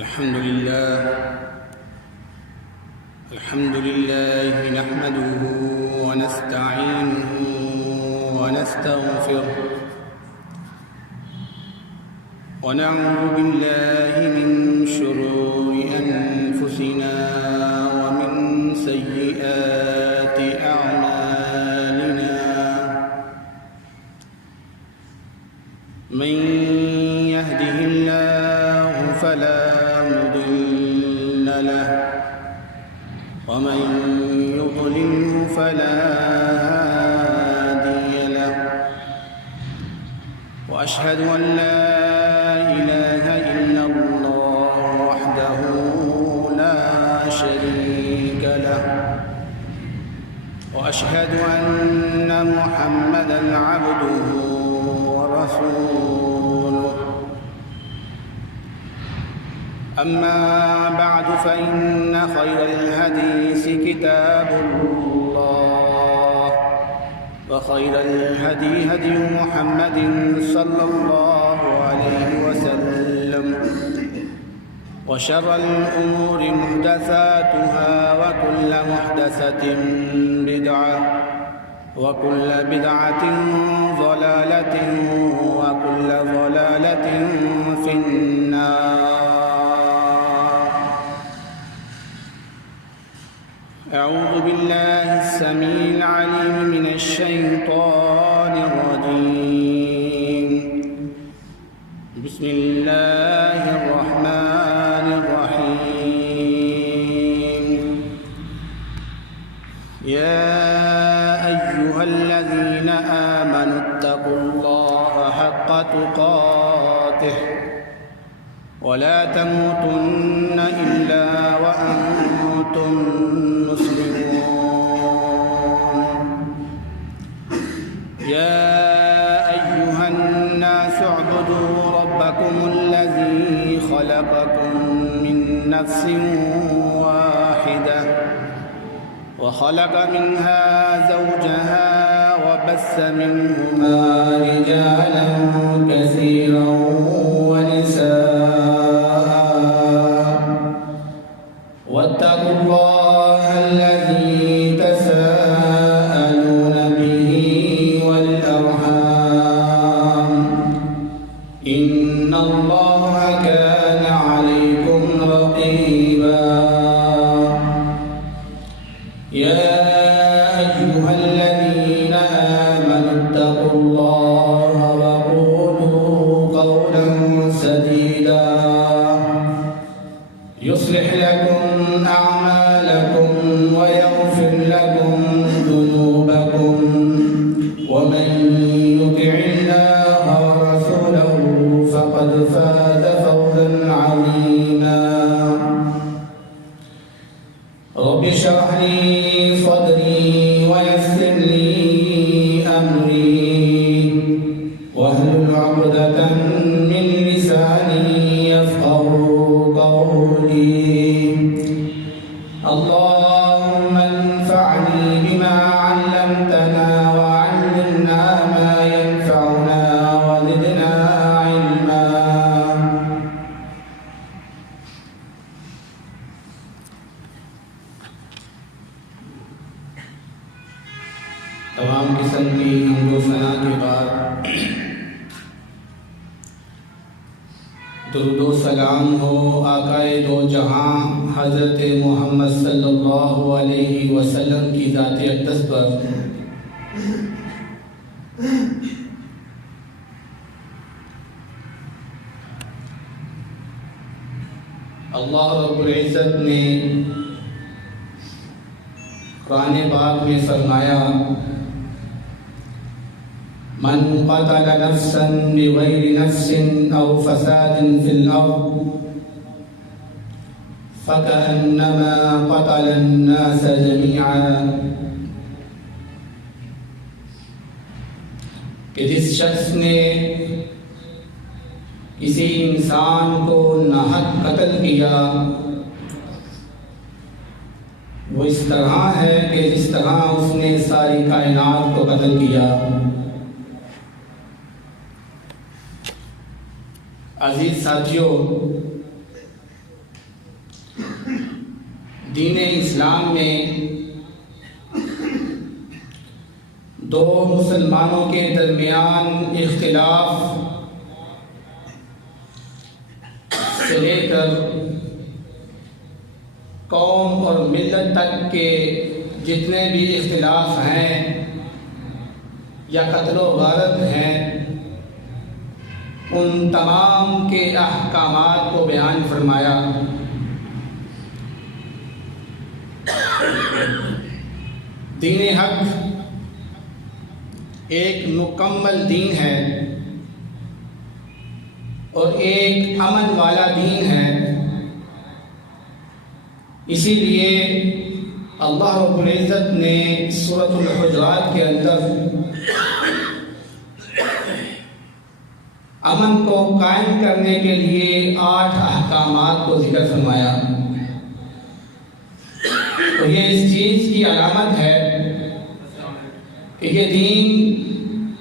الحمد لله نحمده ونستعينه ونستغفره ونعوذ بالله من شرور أنفسنا ومن سيئات أعمالنا من يهده الله فلا مضل له ومن يضلله فلا هادي له وأشهد أن لا إله إلا الله وحده لا شريك له وأشهد أن محمدًا عبده ورسوله أما بعد فإن خير الحديث كتاب الله وخير الهدي هدي محمد صلى الله عليه وسلم وشر الأمور محدثاتها وكل محدثة بدعة وكل بدعة ضلالة وكل ضلالة في النار. أعوذ بالله السميع العليم من الشيطان الرجيم. بسم الله الرحمن الرحيم. يا أيها الذين آمنوا اتقوا الله حق تقاته ولا تموتن إلا وأنتم مسلمون. يا أيها الناس اعبدوا ربكم الذي خلقكم من نفس واحدة وخلق منها زوجها وبث منهما رجالا كثيرا ونساء واتقوا الله الذي تساءلون به والأرحام إن الله كان عليكم رقيبا. يا أيها الذين آمنوا اتقوا الله وقولوا قولا سديدا يصلح لكم أعمالكم ويغفر لكم ذنوبكم ومن يطع الله ورسوله فقد فاز فوزا عظيما. رب اشرح لي صدري ويسر لي أمري واحلل عقدة من لساني يفقهوا قولي. اللهم انفعني بما علمتنا وعلمنا ما ينفعنا وزدنا علما. تمام قسم کی حمد و ثنا کے بعد درود و سلام ہو آقائے دو جہاں حضرت محمد صلی اللہ علیہ وسلم کی ذات اقدس پر. اللہ رب العزت نے قرآن پاک میں فرمایا من قتل نفسا بغير نفس أو فساد في الأرض فكأنما قتل الناس جميعا. کہ جس شخص نے کسی انسان کو ناحق قتل کیا وہ اس طرح ہے کہ جس طرح اس نے ساری کائنات کو قتل کیا. عزیز ساتھیوں، دین اسلام میں دو مسلمانوں کے درمیان اختلاف سے لے کر قوم اور ملت تک کے جتنے بھی اختلاف ہیں یا قتل و غارت ہیں، ان تمام کے احکامات کو بیان فرمایا۔ دین حق ایک مکمل دین ہے اور ایک امن والا دین ہے۔ اسی لیے اللہ رب العزت نے سورۃ الحجرات کے اندر امن کو قائم کرنے کے لیے 8 احکامات کو ذکر فرمایا، اور یہ اس چیز کی علامت ہے کہ یہ دین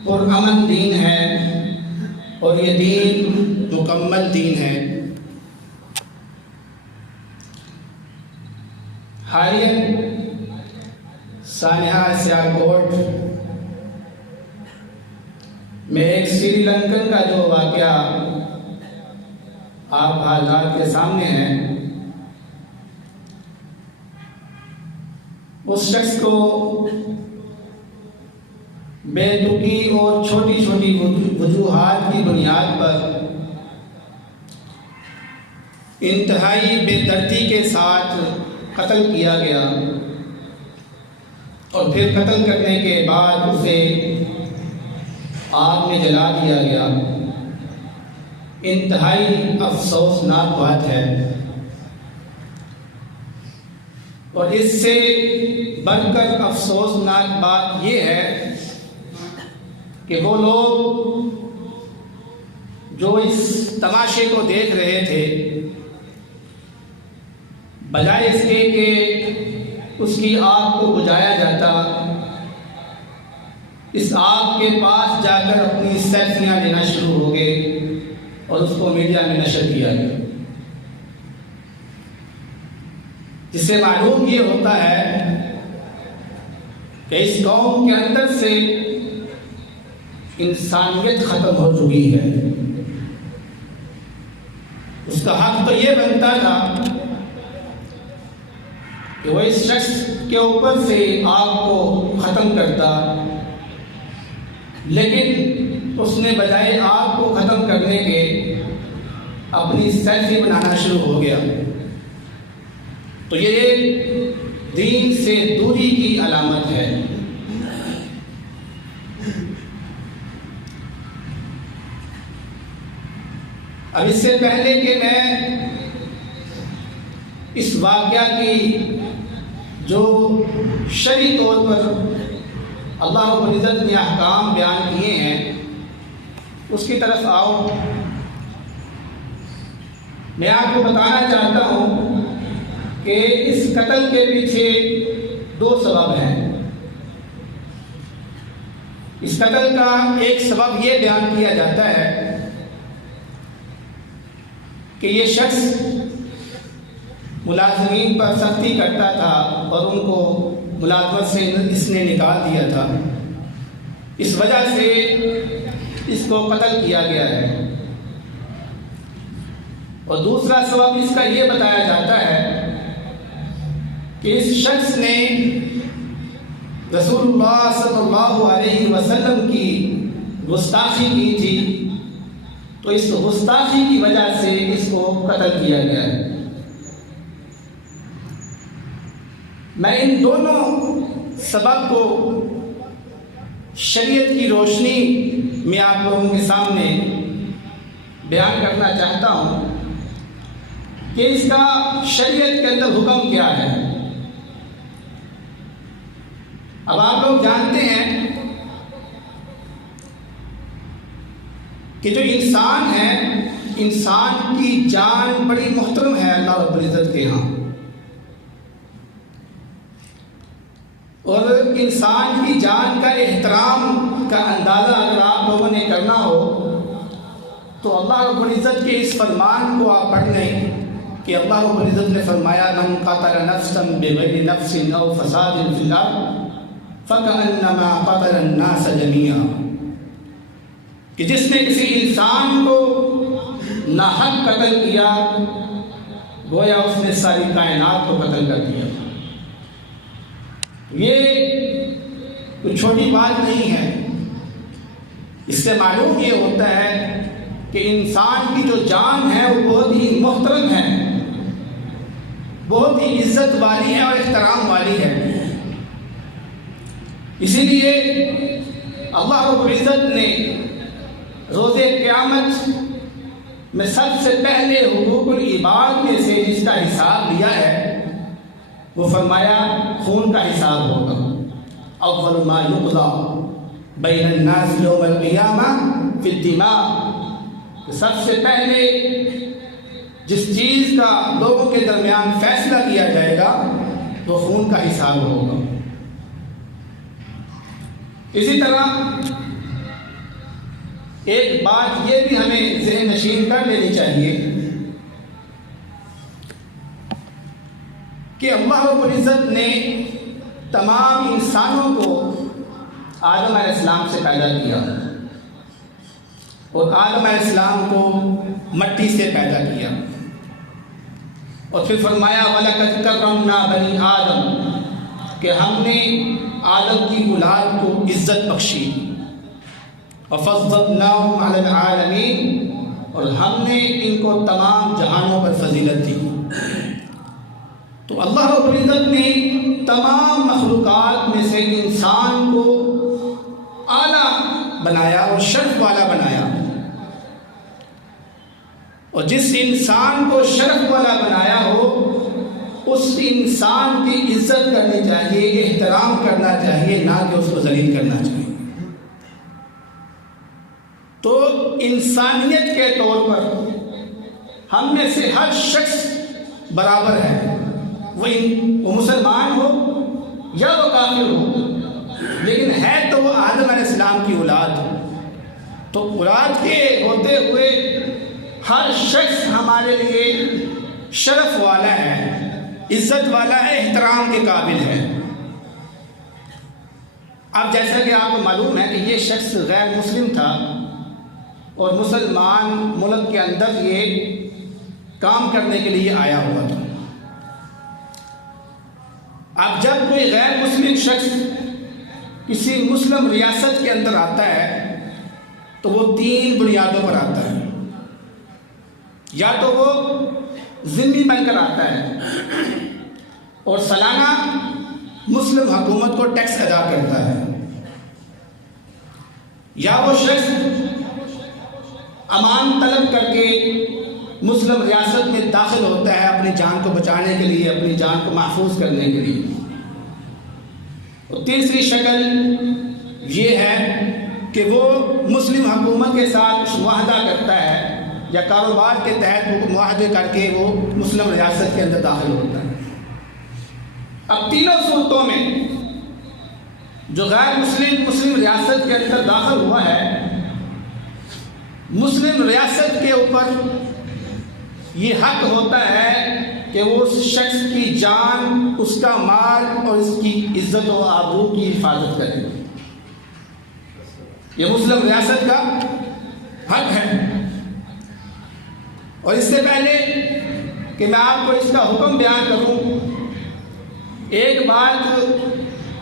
پرامن دین ہے اور یہ دین مکمل دین ہے۔ حالیاً سانحہ سیالکوٹ میں ایک سری لنکن کا جو واقعہ آپ حضرات کے سامنے ہے، اس شخص کو بے تکی اور چھوٹی چھوٹی وجوہات کی بنیاد پر انتہائی بے دردی کے ساتھ قتل کیا گیا، اور پھر قتل کرنے کے بعد اسے آگ میں جلا دیا گیا۔ انتہائی افسوسناک بات ہے، اور اس سے بڑھ کر افسوسناک بات یہ ہے کہ وہ لوگ جو اس تماشے کو دیکھ رہے تھے، بجائے اس کے کہ اس کی آگ کو بجھایا جاتا، اس آگ کے پاس جا کر اپنی سیلفیاں لینا شروع ہو گئے اور اس کو میڈیا میں نشر کیا گیا، جس سے معلوم یہ ہوتا ہے کہ اس قوم کے اندر سے انسانیت ختم ہو چکی ہے۔ اس کا حق تو یہ بنتا تھا کہ وہ اس شخص کے اوپر سے آگ کو ختم کرتا، لیکن اس نے بجائے آگ کو ختم کرنے کے اپنی سیلفی بنانا شروع ہو گیا۔ تو یہ دین سے دوری کی علامت ہے۔ اب اس سے پہلے کہ میں اس واقعہ کی جو شرعی طور پر اللہ رب العزت نے احکام بیان کیے ہیں اس کی طرف آؤ، میں آپ کو بتانا چاہتا ہوں کہ اس قتل کے پیچھے 2 سبب ہیں۔ اس قتل کا ایک سبب یہ بیان کیا جاتا ہے کہ یہ شخص ملازمین پر سختی کرتا تھا اور ان کو ملازمت سے اس نے نکال دیا تھا، اس وجہ سے اس کو قتل کیا گیا ہے۔ اور دوسرا سبب اس کا یہ بتایا جاتا ہے کہ اس شخص نے رسول اللہ صلی اللہ علیہ وسلم کی گستاخی کی تھی، تو اس گستاخی کی وجہ سے اس کو قتل کیا گیا ہے۔ میں ان دونوں سبب کو شریعت کی روشنی میں آپ لوگوں کے سامنے بیان کرنا چاہتا ہوں کہ اس کا شریعت کے اندر حکم کیا ہے۔ اب آپ لوگ جانتے ہیں کہ جو انسان ہے، انسان کی جان بڑی محترم ہے اللہ رب العزت کے ہاں، اور انسان کی جان کا احترام کا اندازہ اگر آپ لوگوں نے کرنا ہو تو اللہ رب العزت کے اس فرمان کو آپ پڑھ لیں کہ اللہ رب العزت نے فرمایا من قتل نفسا بغیر نفس او فساد فی الارض فکأنما قتل الناس جميعا، کہ جس نے کسی انسان کو ناحق قتل کیا گویا اس نے ساری کائنات کو قتل کر دیا۔ یہ کوئی چھوٹی بات نہیں ہے، اس سے معلوم یہ ہوتا ہے کہ انسان کی جو جان ہے وہ بہت ہی محترم ہے، بہت ہی عزت والی ہے اور احترام والی ہے۔ اسی لیے اللہ رب العزت نے روز قیامت میں سب سے پہلے حقوق العباد میں سے جس کا حساب لیا ہے وہ فرمایا خون کا حساب ہوگا۔ اول ما یقضی بین الناس یوم القیامہ فی الدماء، کہ سب سے پہلے جس چیز کا لوگوں کے درمیان فیصلہ کیا جائے گا وہ خون کا حساب ہوگا۔ اسی طرح ایک بات یہ بھی ہمیں ذہن نشین کر لینی چاہیے کہ اللہ رب العزت نے تمام انسانوں کو آدم علیہ السلام سے پیدا کیا اور آدم علیہ السلام کو مٹی سے پیدا کیا، اور پھر فرمایا وَلَقَدْ كَرَّمْنَا بَنِي آدم، کہ ہم نے آدم کی اولاد کو عزت بخشی، وَفَضَّلْنَاهُمْ عَلَى الْعَالَمِينَ، اور ہم نے ان کو تمام جہانوں پر فضیلت دی۔ تو اللہ رب العزت نے تمام مخلوقات میں سے انسان کو اعلیٰ بنایا اور شرف والا بنایا، اور جس انسان کو شرف والا بنایا ہو اس انسان کی عزت کرنی چاہیے، احترام کرنا چاہیے، نہ کہ اس کو ذلیل کرنا چاہیے۔ تو انسانیت کے طور پر ہم میں سے ہر شخص برابر ہے، وہ مسلمان ہو یا وہ کافر ہو، لیکن ہے تو وہ آدم علیہ السلام کی اولاد۔ تو اولاد کے ہوتے ہوئے ہر شخص ہمارے لیے شرف والا ہے، عزت والا ہے، احترام کے قابل ہے۔ اب جیسا کہ آپ کو معلوم ہے کہ یہ شخص غیر مسلم تھا اور مسلمان ملک کے اندر یہ کام کرنے کے لیے آیا ہوا تھا۔ اب جب کوئی غیر مسلم شخص کسی مسلم ریاست کے اندر آتا ہے تو وہ تین بنیادوں پر آتا ہے، یا تو وہ ذمہ بن کر آتا ہے اور سالانہ مسلم حکومت کو ٹیکس ادا کرتا ہے، یا وہ شخص امان طلب کر کے مسلم ریاست میں داخل ہوتا ہے اپنی جان کو بچانے کے لیے، اپنی جان کو محفوظ کرنے کے لیے۔ اور تیسری شکل یہ ہے کہ وہ مسلم حکومت کے ساتھ معاہدہ کرتا ہے یا کاروبار کے تحت معاہدے کر کے وہ مسلم ریاست کے اندر داخل ہوتا ہے۔ اب تینوں صورتوں میں جو غیر مسلم ریاست کے اندر داخل ہوا ہے، مسلم ریاست کے اوپر یہ حق ہوتا ہے کہ وہ اس شخص کی جان، اس کا مال اور اس کی عزت و آبرو کی حفاظت کرے۔ یہ مسلم ریاست کا حق ہے۔ اور اس سے پہلے کہ میں آپ کو اس کا حکم بیان کروں، ایک بات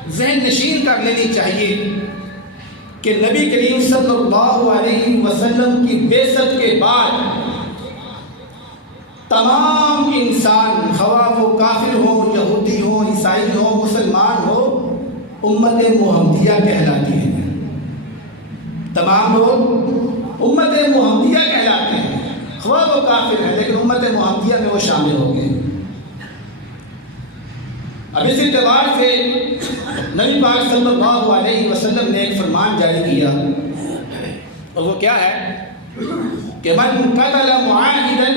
ذہن نشین کر لینی چاہیے کہ نبی کریم صلی اللہ علیہ وسلم کی بعثت کے بعد تمام انسان، خواہ وہ کافر ہوں، یہودی ہوں، عیسائی ہوں، مسلمان ہو، امت محمدیہ کہلاتی ہے۔ تمام لوگ امت محمدیہ کہلاتے ہیں، خواہ وہ کافر ہیں لیکن امت محمدیہ میں وہ شامل ہو گئے۔ اب اس اعتبار سے نبی پاک صلی اللہ علیہ وسلم نے ایک فرمان جاری کیا، اور وہ کیا ہے کہ من قتل معاہدا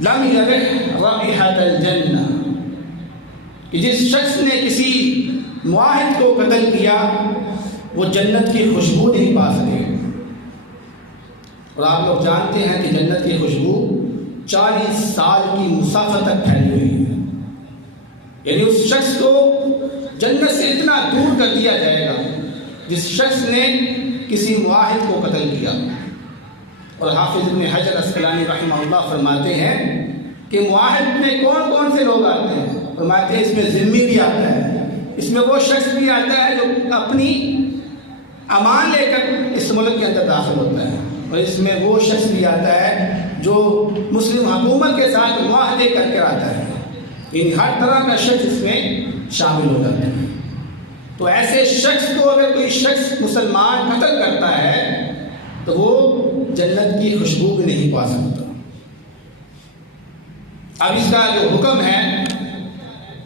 لم یرح رائحۃ الجنہ، کہ جس شخص نے کسی معاہد کو قتل کیا وہ جنت کی خوشبو نہیں پا سکے۔ اور آپ لوگ جانتے ہیں کہ جنت کی خوشبو 40 سال کی مسافت تک پھیلی ہوئی ہے. یعنی اس شخص کو جنت سے اتنا دور کر دیا جائے گا جس شخص نے کسی معاہد کو قتل کیا. اور حافظ ابن حجر اسقلانی رحمہ اللہ فرماتے ہیں کہ معاہد میں کون کون سے لوگ آتے ہیں؟ فرماتے ہیں اس میں ذمہ بھی آتا ہے، اس میں وہ شخص بھی آتا ہے جو اپنی امان لے کر اس ملک کے اندر داخل ہوتا ہے، اور اس میں وہ شخص بھی آتا ہے جو مسلم حکومت کے ساتھ معاہدے کر کے آتا ہے. یعنی ہر طرح کا شخص اس میں شامل ہو جاتا ہے. تو ایسے شخص کو اگر کوئی شخص مسلمان قتل کرتا ہے تو وہ جنت کی خوشبو بھی نہیں پا سکتا. اب اس کا جو حکم ہے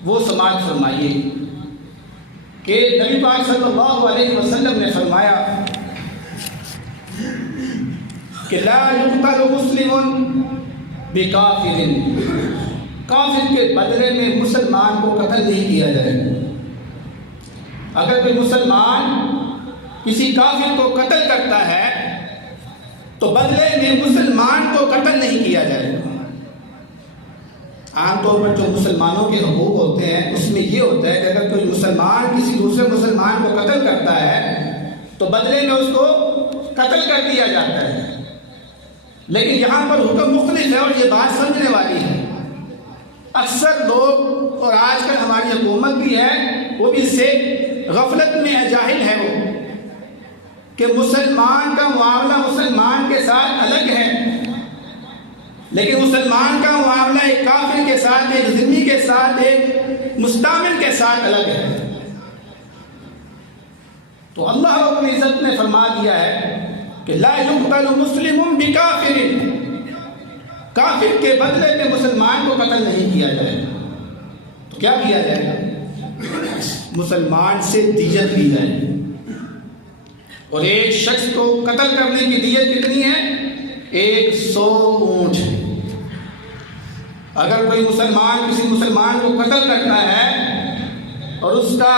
وہ سماعت فرمائیے کہ نبی پاک صلی اللہ علیہ وسلم نے فرمایا کہ لا یقتل مسلم بکافر، کافر کے بدلے میں مسلمان کو قتل نہیں کیا جائے گا. اگر کوئی مسلمان کسی کافر کو قتل کرتا ہے تو بدلے میں مسلمان کو قتل نہیں کیا جائے گا. عام طور پر جو مسلمانوں کے حقوق ہوتے ہیں اس میں یہ ہوتا ہے کہ اگر کوئی مسلمان کسی دوسرے مسلمان کو قتل کرتا ہے تو بدلے میں اس کو قتل کر دیا جاتا ہے. لیکن یہاں پر حکم مختلف ہے اور یہ بات سمجھنے والی ہے. اکثر لوگ اور آج کل ہماری حکومت بھی ہے وہ بھی اس سے غفلت میں جاہل ہے وہ کہ مسلمان کا معاملہ مسلمان کے ساتھ الگ ہے، لیکن مسلمان کا معاملہ ایک کافر کے ساتھ، ایک ذمہ کے ساتھ، ایک مستعمل کے ساتھ الگ ہے. تو اللہ رب العزت نے فرما دیا ہے کہ لا یقتل مسلم بکافر، کافر کے بدلے میں مسلمان کو قتل نہیں کیا جائے گا. تو کیا کیا جائے گا؟ مسلمان سے دیت لی جائے گی. اور ایک شخص کو قتل کرنے کی دیت کتنی ہے؟ 100 اونٹ. اگر کوئی مسلمان کسی مسلمان کو قتل کرتا ہے اور اس کا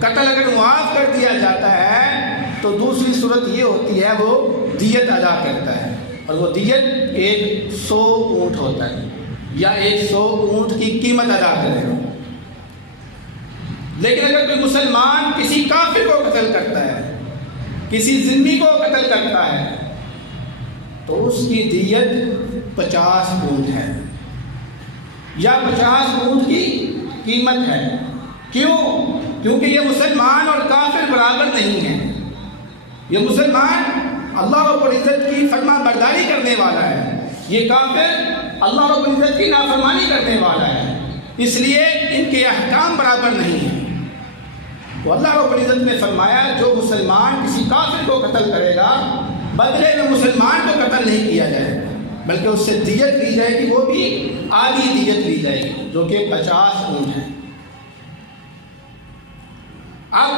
قتل اگر معاف کر دیا جاتا ہے تو دوسری صورت یہ ہوتی ہے وہ دیت ادا کرتا ہے، اور وہ دیت 100 اونٹ ہوتا ہے یا 100 اونٹ کی قیمت ادا کرے گا. لیکن اگر کوئی مسلمان کسی کافر کو قتل کرتا ہے، کسی ذمہ کو قتل کرتا ہے تو اس کی دیت 50 اونٹ ہے یا 50 اونٹ کی قیمت ہے. کیوں؟ کیونکہ یہ مسلمان اور کافر برابر نہیں ہے. یہ مسلمان اللہ رب العزت کی فرما برداری کرنے والا ہے، یہ کافر اللہ رب العزت کی نافرمانی کرنے والا ہے، اس لیے ان کے احکام برابر نہیں ہیں. تو اللہ رب العزت نے فرمایا جو مسلمان کسی کافر کو قتل کرے گا بدلے میں مسلمان کو قتل نہیں کیا جائے گا بلکہ اس سے دیت لی جائے گی، وہ بھی آدھی دیت لی جائے گی جو کہ 50 اونٹ ہے. اب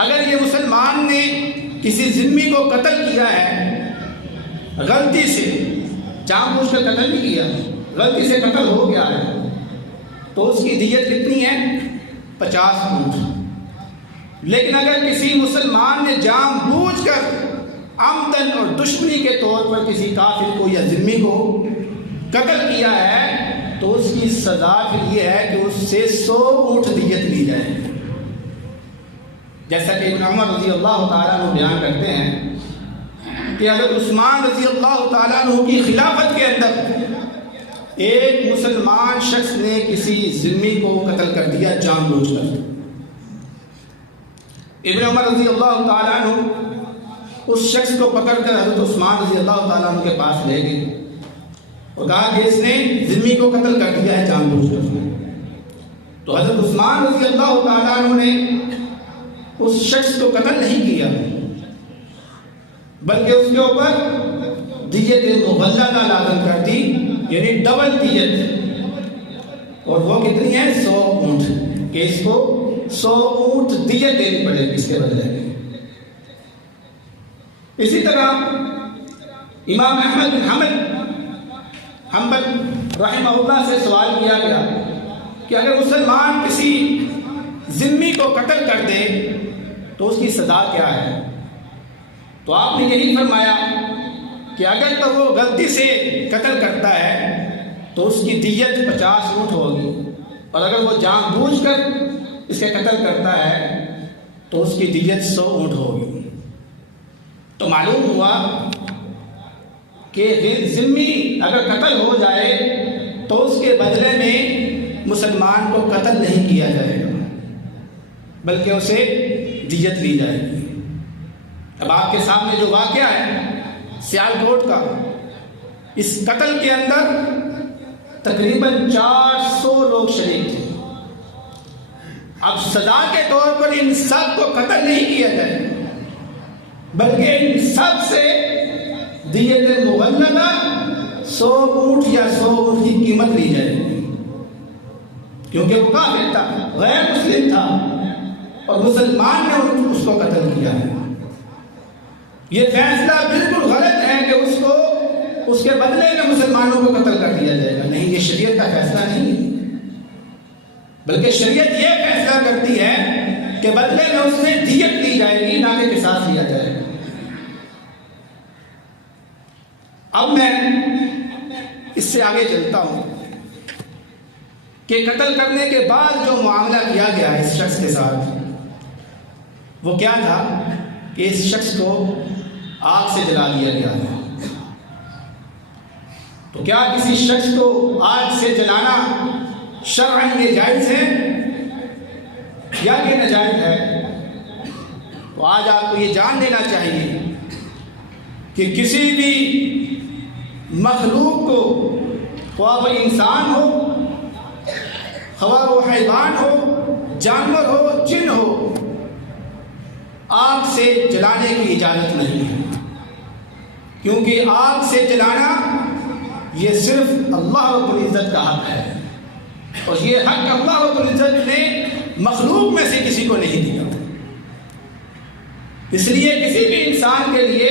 اگر یہ مسلمان نے کسی ذمہ کو قتل کیا ہے غلطی سے، جان بوجھ کر قتل نہیں کیا، غلطی سے قتل ہو گیا ہے، تو اس کی دیت کتنی ہے؟ 50 اونٹ. لیکن اگر کسی مسلمان نے جان بوجھ کر عمدن اور دشمنی کے طور پر کسی کافر کو یا ذمہ کو قتل کیا ہے تو اس کی سزا پھر یہ ہے کہ اس سے 100 اونٹ دیت لی جائے. جیسا کہ ابن عمر رضی اللہ تعالیٰ عنہ بیان کرتے ہیں کہ حضرت عثمان رضی اللہ تعالیٰ عنہ کی خلافت کے اندر ایک مسلمان شخص نے کسی ذمہ کو قتل کر دیا جان بوجھ کر. ابن عمر رضی اللہ تعالیٰ عنہ اس شخص کو پکڑ کر حضرت عثمان رضی اللہ تعالیٰ عنہ کے پاس لے گئے اور کہا کہ اس نے ذمہ کو قتل کر دیا ہے جان بوجھ کر. تو حضرت عثمان رضی اللہ تعالیٰ عنہ نے اس شخص کو قتل نہیں کیا بلکہ اس کے اوپر دیت مغلظہ لازم کر دی، یعنی ڈبل دیت. اور وہ کتنی ہے؟ 100 اونٹ، کہ اس کو 100 اونٹ دیت دینی پڑے گی اس کے بدلے. اسی طرح امام احمد بن حنبل رحمہ اللہ سے سوال کیا گیا کہ اگر مسلمان کسی ذمہ کو قتل کر دے تو اس کی سزا کیا ہے؟ تو آپ نے یہی فرمایا کہ اگر تو وہ غلطی سے قتل کرتا ہے تو اس کی دیت 50 اونٹ ہوگی، اور اگر وہ جان بوجھ کر اس کے قتل کرتا ہے تو اس کی دیت 100 اونٹ ہوگی۔ تو معلوم ہوا کہ ذمہ اگر قتل ہو جائے تو اس کے بدلے میں مسلمان کو قتل نہیں کیا جائے گا، بلکہ اسے دیت لی جائے گی۔ اب آپ کے سامنے جو واقعہ ہے سیالکوٹ کا، اس قتل کے اندر تقریباً 400 لوگ شریک تھے۔ اب سزا کے طور پر ان سب کو قتل نہیں کیا جائے بلکہ ان سب سے دیت مغلظہ 100 اونٹ یا 100 اونٹ کی قیمت لی جائے گی، کیونکہ وہ کافر تھا، غیر مسلم تھا، اور مسلمان نے اس کو قتل کیا ہے۔ یہ فیصلہ بالکل غلط ہے کہ اس کے بدلے میں مسلمانوں کو قتل کر دیا جائے گا، نہیں، یہ شریعت کا فیصلہ نہیں ہے، بلکہ شریعت یہ فیصلہ کرتی ہے کہ بدلے میں اس سے دیت لی جائے گی، نہ کہ قصاص لیا جائے گا۔ اب میں اس سے آگے چلتا ہوں کہ قتل کرنے کے بعد جو معاملہ کیا گیا اس شخص کے ساتھ وہ کیا تھا کہ اس شخص کو آگ سے جلا دیا گیا ہے۔ تو کیا کسی شخص کو آگ سے جلانا شرعاً یہ جائز ہے یا کہ ناجائز ہے؟ تو آج آپ کو یہ جان لینا چاہیے کہ کسی بھی مخلوق کو، خواہ وہ انسان ہو، خواہ وہ حیوان ہو، جانور ہو، جن ہو، آگ سے جلانے کی اجازت نہیں ہے، کیونکہ آگ سے جلانا یہ صرف اللہ رب العزت کا حق ہے، اور یہ حق اللہ رب العزت نے مخلوق میں سے کسی کو نہیں دیا۔ اس لیے کسی بھی انسان کے لیے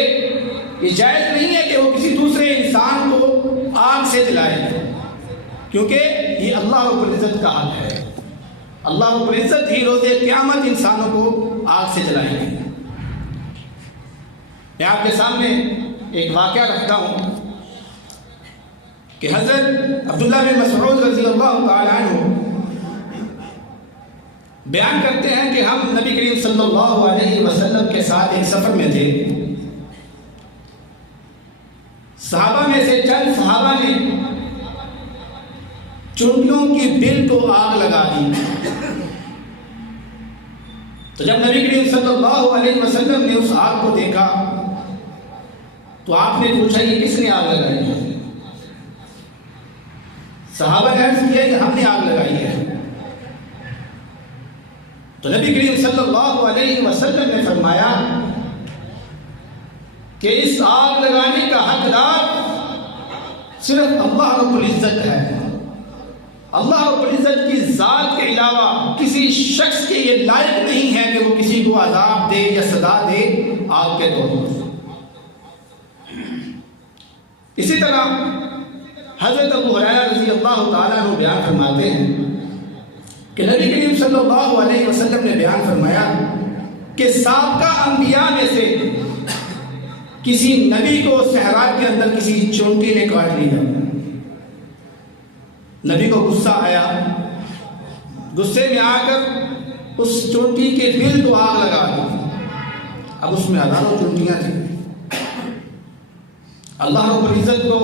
یہ جائز نہیں ہے کہ وہ کسی دوسرے انسان کو آگ سے جلائے، کیونکہ یہ اللہ رب العزت کا حق ہے۔ اللہ رب العزت ہی روز قیامت انسانوں کو آگ سے جلائیں گے۔ میں آپ کے سامنے ایک واقعہ رکھتا ہوں کہ حضرت عبداللہ بن مسعود رضی اللہ تعالیٰ عنہ بیان کرتے ہیں کہ ہم نبی کریم صلی اللہ علیہ وسلم کے ساتھ ایک سفر میں تھے۔ صحابہ میں سے چند صحابہ نے چونٹیوں کی بل کو آگ لگا دی۔ تو جب نبی کریم صلی اللہ علیہ وسلم نے اس آگ کو دیکھا تو آپ نے پوچھا یہ کس نے آگ لگائی ہے؟ صحابہ نے عرض کیا کہ ہم نے آگ لگائی ہے۔ تو نبی کریم صلی اللہ علیہ وسلم نے فرمایا کہ اس آگ لگانے کا حقدار صرف اللہ رب العزت ہے۔ اللہ رب العزت کی ذات کے علاوہ کسی شخص کے یہ لائق نہیں ہے کہ وہ کسی کو عذاب دے یا سزا دے آگ کے طور پر۔ اسی طرح حضرت ابو ہریرہ رضی اللہ تعالیٰ عنہ بیان فرماتے ہیں کہ نبی کریم صلی اللہ علیہ وسلم نے بیان فرمایا کہ سابقہ انبیاء میں سے کسی نبی کو صحرا کے اندر کسی چونٹی نے کاٹ لیا۔ نبی کو غصہ آیا، غصے میں آ کر اس چونٹی کے دل کو آگ لگا دی۔ اب اس میں ہزاروں چونٹیاں تھیں۔ اللہ رب العزت کو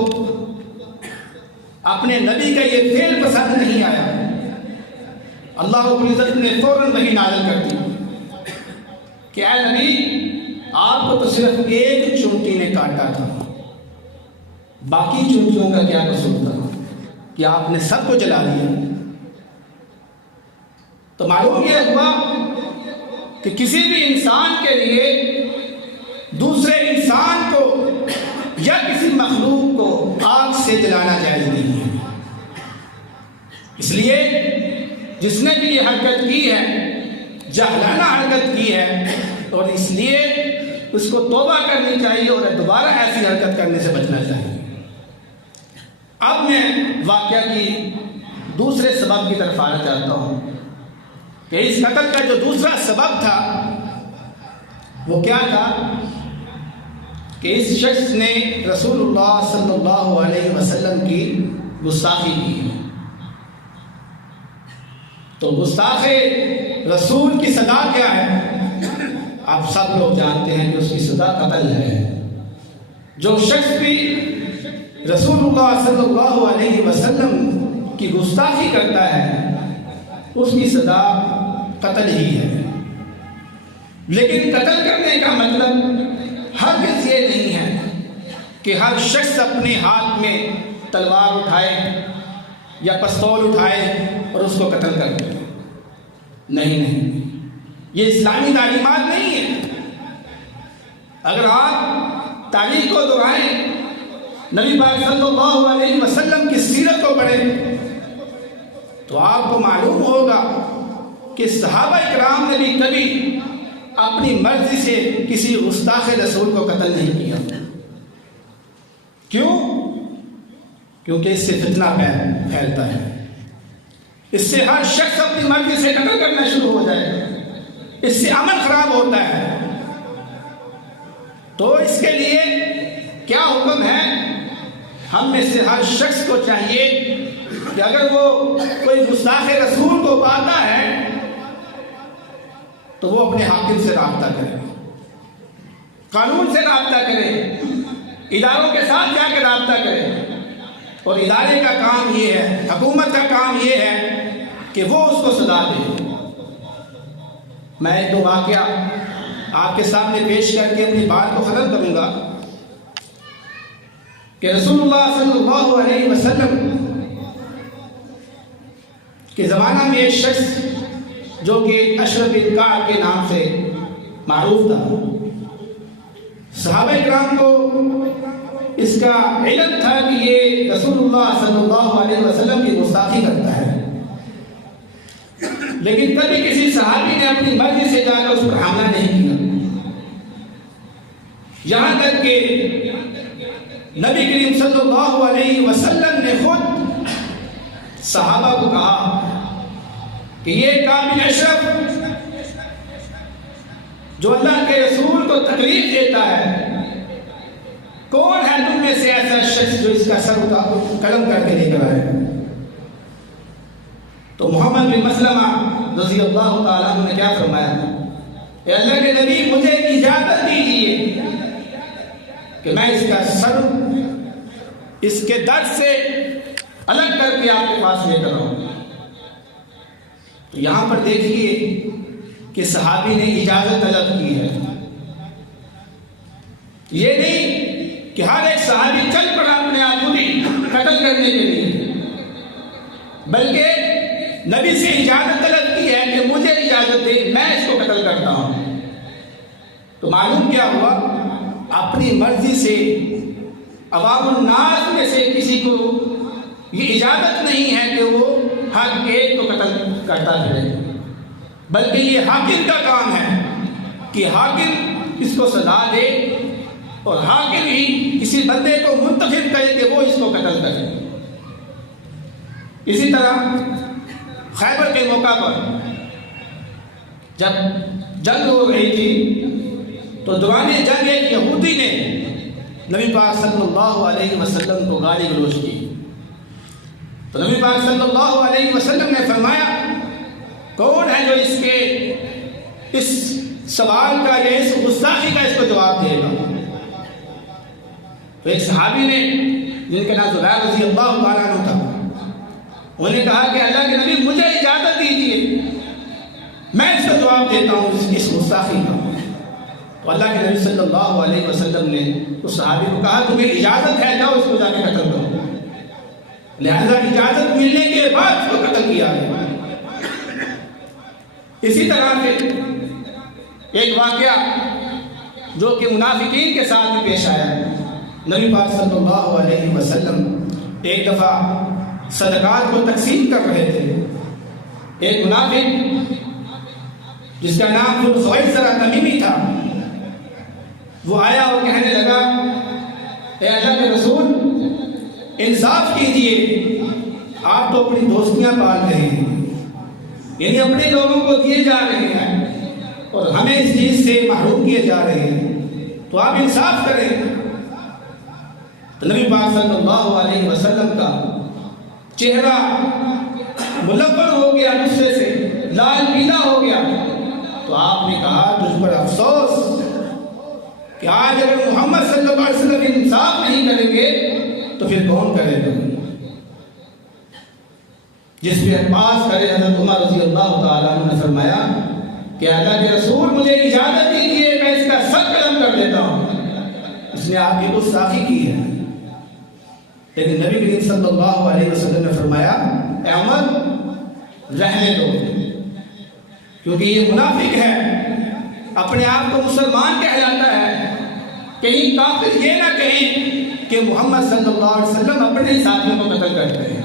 اپنے نبی کا یہ فعل پسند نہیں آیا۔ اللہ رب العزت نے فوراً وحی نازل کر دی کہ اے نبی، آپ کو تو صرف ایک چونٹی نے کاٹا تھا، باقی چونٹیوں کا کیا قصور تھا کہ آپ نے سب کو جلا دیا؟ تو معلوم یہ ہوا کہ کسی بھی انسان کے لیے دوسرے انسان کو یا کسی مخلوق کو آگ سے جلانا جائز نہیں ہے۔ اس لیے جس نے بھی یہ حرکت کی ہے، جاہلانہ حرکت کی ہے، اور اس لیے اس کو توبہ کرنی چاہیے اور دوبارہ ایسی حرکت کرنے سے بچنا چاہیے۔ اب میں واقعہ کی دوسرے سبب کی طرف آنا چاہتا ہوں کہ اس قتل کا جو دوسرا سبب تھا وہ کیا تھا کہ اس شخص نے رسول اللہ صلی اللہ علیہ وسلم کی گستاخی کی ہے، تو گستاخ رسول کی سزا کیا ہے؟ آپ سب لوگ جانتے ہیں کہ اس کی سزا قتل ہے۔ جو شخص بھی رسول اللہ صلی اللہ علیہ وسلم کی گستاخی کرتا ہے اس کی سزا قتل ہی ہے۔ لیکن قتل کرنے کا مطلب ہرگز یہ نہیں ہے کہ ہر شخص اپنے ہاتھ میں تلوار اٹھائے یا پستول اٹھائے اور اس کو قتل کر دے۔ نہیں، یہ اسلامی تعلیمات نہیں ہے۔ اگر آپ تاریخ کو دہرائیں، نبی پاک صلی اللہ علیہ وسلم کی سیرت کو پڑھیں، تو آپ کو معلوم ہوگا کہ صحابہ کرام نے بھی کبھی اپنی مرضی سے کسی گستاخ رسول کو قتل نہیں کیا۔ کیوں؟ کیونکہ اس سے فتنہ پھیلتا ہے، اس سے ہر شخص اپنی مرضی سے قتل کرنا شروع ہو جائے گا، اس سے امن خراب ہوتا ہے۔ تو اس کے لیے کیا حکم ہے؟ ہم میں سے ہر شخص کو چاہیے کہ اگر وہ کوئی گستاخ رسول کو پاتا ہے تو وہ اپنے حاکم سے رابطہ کرے، قانون سے رابطہ کرے، اداروں کے ساتھ جا کے رابطہ کرے، اور ادارے کا کام یہ ہے، حکومت کا کام یہ ہے کہ وہ اس کو سزا دے۔ میں ایک دو واقعہ آپ کے سامنے پیش کر کے اپنی بات کو ختم کروں گا کہ رسول اللہ صلی اللہ علیہ وسلم کے زمانہ میں ایک شخص جو کہ اشرف بن کعب کے نام سے معروف تھا، صحابہ کرام کو اس کا علم تھا کہ یہ رسول اللہ صلی اللہ علیہ وسلم کی گستاخی کرتا ہے، لیکن کبھی کسی صحابی نے اپنی مرضی سے جا کر اس پر حملہ نہیں کیا، یہاں تک کہ نبی کریم صلی اللہ علیہ وسلم نے خود صحابہ کو کہا کہ یہ کامل اشرف جو اللہ کے رسول کو تکلیف دیتا ہے، کون ہے تم میں سے ایسا شخص جو اس کا سر قلم کر کے لے کر آئے؟ تو محمد بن مسلمہ رضی اللہ تعالیٰ عنہ نے کیا فرمایا؟ اے اللہ کے نبی، مجھے اجازت دیجیے کہ میں اس کا سر اس کے درد سے الگ کر کے آپ کے پاس لے کر آؤں۔ تو یہاں پر دیکھیے کہ صحابی نے اجازت طلب کی ہے، یہ نہیں کہ ہر ایک صحابی چل پڑا اپنے آپ کو بھی قتل کرنے کے لیے، بلکہ نبی سے اجازت طلب کی ہے کہ مجھے اجازت دے، میں اس کو قتل کرتا ہوں۔ تو معلوم کیا ہوا؟ اپنی مرضی سے عوام الناس میں سے کسی کو یہ اجازت نہیں ہے کہ وہ ہر ایک کو قتل کرتا رہے، بلکہ یہ حاکم کا کام ہے کہ حاکم اس کو سزا دے، اور حاکم ہی کسی بندے کو منتخب کرے کہ وہ اس کو قتل کرے۔ اسی طرح خیبر کے موقع پر جب جنگ ہو رہی تھی تو دوران جنگ ایک یہودی نے نبی پاک صلی اللہ علیہ وسلم کو گالی گلوچ کی، تو نبی پاک صلی اللہ علیہ وسلم نے فرمایا کون ہے جو اس سوال کا یا اس گستاخی کا اس کو جواب دے گا؟ تو ایک صحابی نے جن کا نام زبیر رضی اللہ تعالیٰ عنہ تھا، انہوں نے کہا کہ اللہ کے نبی مجھے اجازت دیجیے، میں اس کا جواب دیتا ہوں اس گستاخی کا۔ تو اللہ کے نبی صلی اللہ علیہ وسلم نے اس صحابی کو کہا تمہیں اجازت ہے، جاؤ اس کو جا کے قتل کرو۔ لہذا اجازت ملنے کے بعد اس کو قتل کیا گیا۔ اسی طرح سے ایک واقعہ جو کہ منافقین کے ساتھ بھی پیش آیا ہے، نبی پاک صلی اللہ علیہ وسلم ایک دفعہ صدقات کو تقسیم کر رہے تھے، ایک منافق جس کا نام ذوالخویصرہ تمیمی تھا، وہ آیا اور کہنے لگا اے اللہ کے رسول انصاف کیجئے، آپ تو اپنی دوستیاں پال رہے ہیں، یعنی اپنے لوگوں کو دیے جا رہے ہیں اور ہمیں اس چیز سے محروم کیے جا رہے ہیں، تو آپ انصاف کریں۔ نبی پاک صلی اللہ علیہ وسلم کا چہرہ ملون ہو گیا غصے سے، لال پیلا ہو گیا، تو آپ نے کہا تجھ پر افسوس کہ آج اگر محمد صلی اللہ علیہ وسلم انصاف نہیں کریں گے تو پھر کون کرے گا؟ جس پہ پاس کرے حضرت عمر رضی اللہ تعالیٰ عنہ نے فرمایا کہ اللہ کے رسول مجھے اجازت دیجیے میں اس کا سر قلم کر دیتا ہوں، اس نے آپ کی گستاخی کی ہے۔ لیکن نبی کریم صلی اللہ علیہ وسلم نے فرمایا اے عمر رہنے دو، کیونکہ یہ منافق ہے، اپنے آپ کو مسلمان کہلاتا ہے، کہیں کافر یہ نہ کہیں کہ محمد صلی اللہ علیہ وسلم اپنے ہی ساتھیوں کو قتل کرتے ہیں۔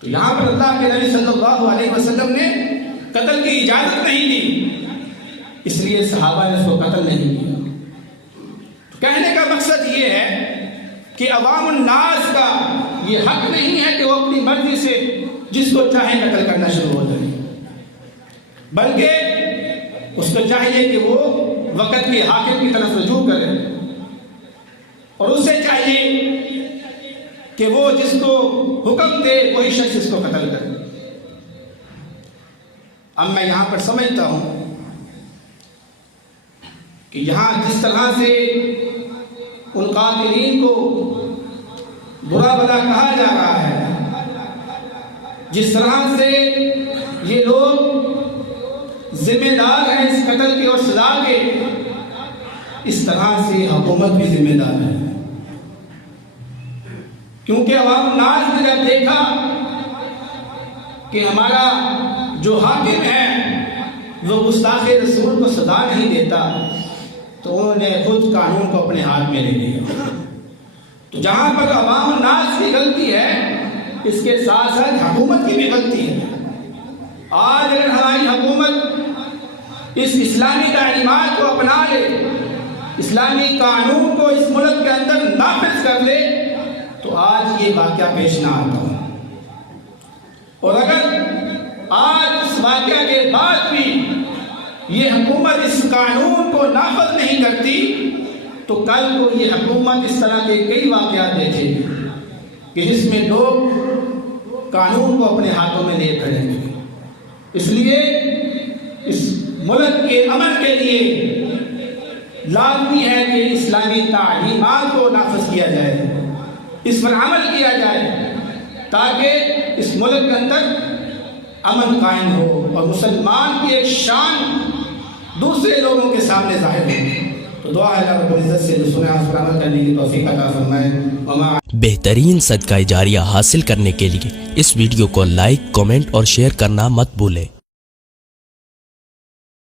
تو یہاں پر اللہ کے نبی صلی اللہ علیہ وسلم نے قتل کی اجازت نہیں دی، اس لیے صحابہ نے اس کو قتل نہیں کیا۔ تو کہنے کا مقصد یہ ہے کہ عوام الناس کا یہ حق نہیں ہے کہ وہ اپنی مرضی سے جس کو چاہے قتل کرنا شروع ہو جائے، بلکہ اس کو چاہیے کہ وہ وقت کے حاکم کی طرف رجوع کرے، اور اسے چاہیے کہ وہ جس کو حکم دے وہی شخص اس کو قتل کرے۔ اب میں یہاں پر سمجھتا ہوں کہ یہاں جس طرح سے ان قاتلین کو برا بھلا کہا جا رہا ہے، جس طرح سے یہ لوگ ذمہ دار ہیں اس قتل کے اور سزا کے، اس طرح سے حکومت بھی ذمہ دار ہے، کیونکہ عوام الناس نے جب دیکھا کہ ہمارا جو حاکم ہے وہ گستاخ رسول کو سزا نہیں دیتا، تو انہوں نے خود قانون کو اپنے ہاتھ میں لے لیا۔ تو جہاں پر عوام الناس کی غلطی ہے، اس کے ساتھ ساتھ حکومت کی بھی غلطی ہے۔ آج اگر ہماری حکومت اس اسلامی تعلیمات کو اپنا لے، اسلامی قانون کو اس ملک کے اندر نافذ کر لے، تو آج یہ واقعہ پیش نہ آتا۔ اور اگر آج اس واقعہ کے بعد بھی یہ حکومت اس قانون کو نافذ نہیں کرتی، تو کل کو یہ حکومت اس طرح کے کئی واقعات دیکھے گی کہ جس میں لوگ قانون کو اپنے ہاتھوں میں لے کریں گے۔ اس لیے اس ملک کے امن کے لیے لازمی ہے کہ اسلامی تعلیمات کو نافذ کیا جائے، اس پر عمل کیا جائے، تاکہ اس ملک کے اندر امن قائم ہو اور مسلمان کی ایک شان دوسرے لوگوں کے سامنے ظاہر ہو۔ تو دعا ہے اللہ رب العزت سے سنا اس پر عمل کرنے کی توفیق عطا فرمائے۔ بہترین صدقہ جاریہ حاصل کرنے کے لیے اس ویڈیو کو لائک، کمنٹ اور شیئر کرنا مت بھولیں۔